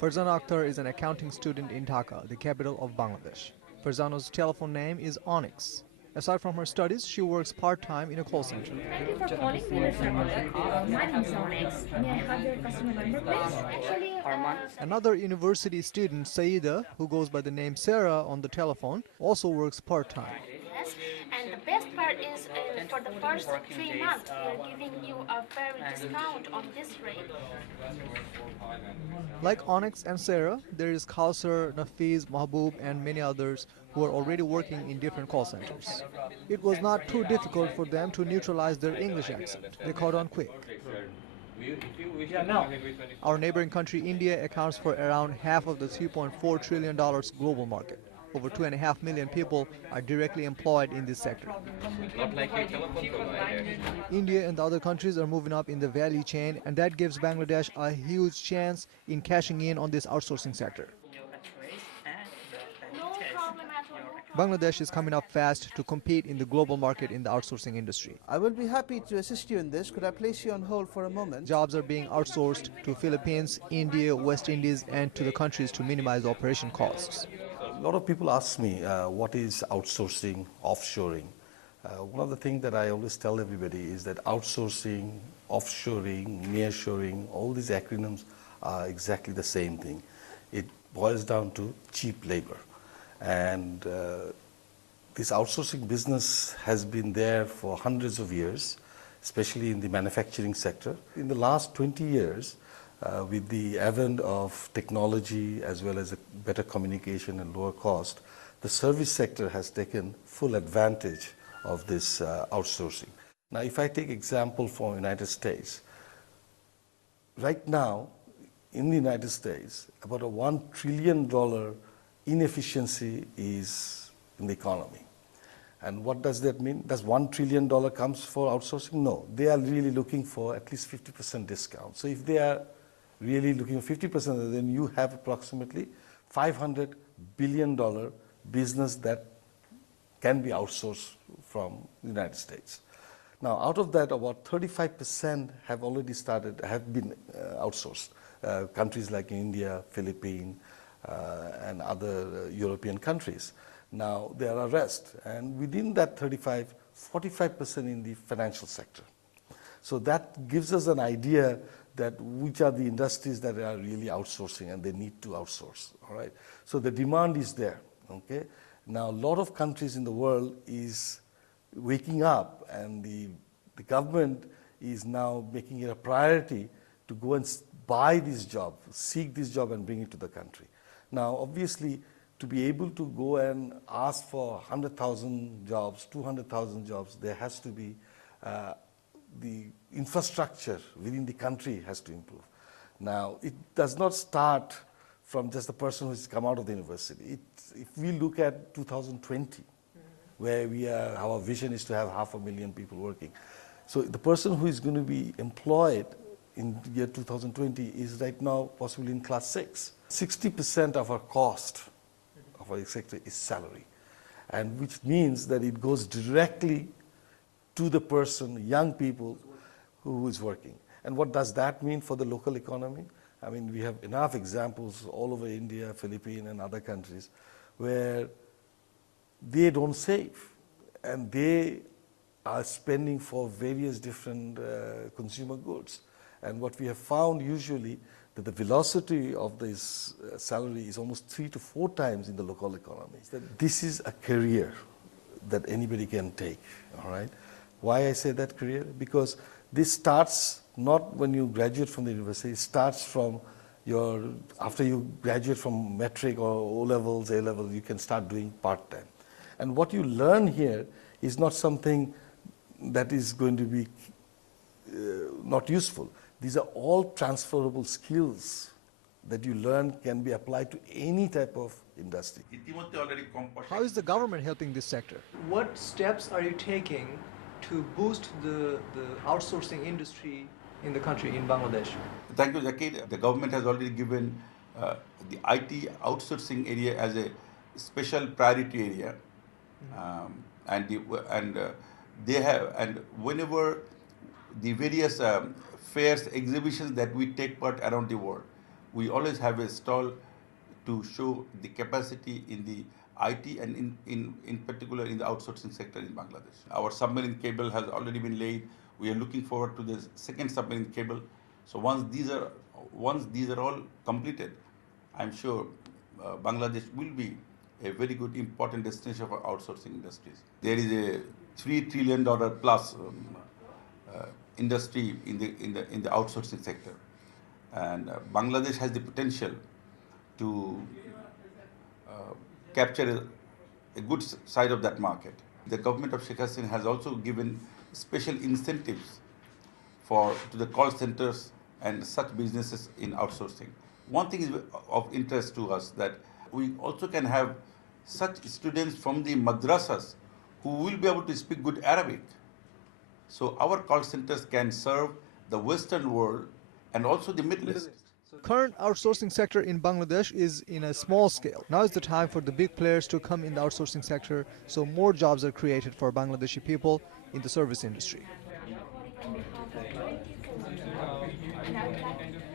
Farzana Akhtar is an accounting student in Dhaka, the capital of Bangladesh. Farzana's telephone name is Onyx. Aside from her studies, she works part-time in a call center. Thank you for calling me, Mr. Faruk. My name is Onyx. May I have your customer number, please? Another university student, Saida, who goes by the name Sarah on the telephone, also works part-time. Yes, and the best part is for the first 3 months, we are giving you a very discount on this rate. Like Onyx and Sarah, there is Kausar, Nafiz, Mahbub, and many others who are already working in different call centers. It was not too difficult for them to neutralize their English accent. They caught on quick. Our neighboring country, India, accounts for around half of the $3.4 trillion global market. Over 2.5 million people are directly employed in this sector. India and the other countries are moving up in the value chain, and that gives Bangladesh a huge chance in cashing in on this outsourcing sector. No problem at all. Bangladesh is coming up fast to compete in the global market in the outsourcing industry. I will be happy to assist you in this. Could I place you on hold for a moment? Jobs are being outsourced to Philippines, India, West Indies, and to the countries to minimize operation costs. A lot of people ask me, what is outsourcing, offshoring? One of the things that I always tell everybody is that outsourcing, offshoring, nearshoring, all these acronyms are exactly the same thing. It boils down to cheap labor. And this outsourcing business has been there for hundreds of years, especially in the manufacturing sector. In the last 20 years, with the advent of technology as well as a better communication and lower cost, the service sector has taken full advantage of this outsourcing. Now, if I take example from United States, right now in the United States, about a $1 trillion inefficiency is in the economy. And what does that mean? Does $1 trillion comes for outsourcing? No, they are really looking for at least 50% discount. So if they are really looking for 50%, then you have approximately $500 billion business that can be outsourced from the United States. Now, out of that, about 35% have been outsourced. Countries like India, Philippines, and other European countries. Now, there are rest, and within that 45% in the financial sector. So that gives us an idea that which are the industries that are really outsourcing and they need to outsource, all right? So the demand is there, okay? Now, a lot of countries in the world is waking up, and the government is now making it a priority to go and buy this job, seek this job and bring it to the country. Now, obviously, to be able to go and ask for 100,000 jobs, 200,000 jobs, there has to be the infrastructure within the country has to improve. Now, it does not start from just the person who's come out of the university. If we look at 2020, where our vision is to have 500,000 people working. So the person who is going to be employed in the year 2020 is right now possibly in class 6. 60% of our cost of our sector is salary, and which means that it goes directly to the person, young people who is working. And what does that mean for the local economy? I mean, we have enough examples all over India, Philippines, and other countries where they don't save, and they are spending for various different consumer goods. And what we have found usually that the velocity of this salary is almost 3 to 4 times in the local economy. That this is a career that anybody can take, all right? Why I say that career? Because this starts not when you graduate from the university, it starts from after you graduate from metric or O-levels, A-levels, you can start doing part-time. And what you learn here is not something that is going to be not useful. These are all transferable skills that you learn can be applied to any type of industry. How is the government helping this sector? What steps are you taking to boost the outsourcing industry in the country, in Bangladesh? Thank you, Zakir. The government has already given the IT outsourcing area as a special priority area, and whenever the various fairs, exhibitions that we take part around the world, we always have a stall to show the capacity in the IT and in particular in the outsourcing sector in Bangladesh. Our submarine cable has already been laid. We are looking forward to the second submarine cable. So once these are all completed, I'm sure Bangladesh will be a very good important destination for outsourcing industries. There is a $3 trillion plus industry in the outsourcing sector, and Bangladesh has the potential to capture a good side of that market. The government of Sheikh Hasina has also given special incentives to the call centers and such businesses in outsourcing. One thing is of interest to us that we also can have such students from the madrasas who will be able to speak good Arabic. So our call centers can serve the Western world and also the Middle East. Current outsourcing sector in Bangladesh is in a small scale. Now is the time for the big players to come in the outsourcing sector so more jobs are created for Bangladeshi people in the service industry. On behalf of 20 and I would like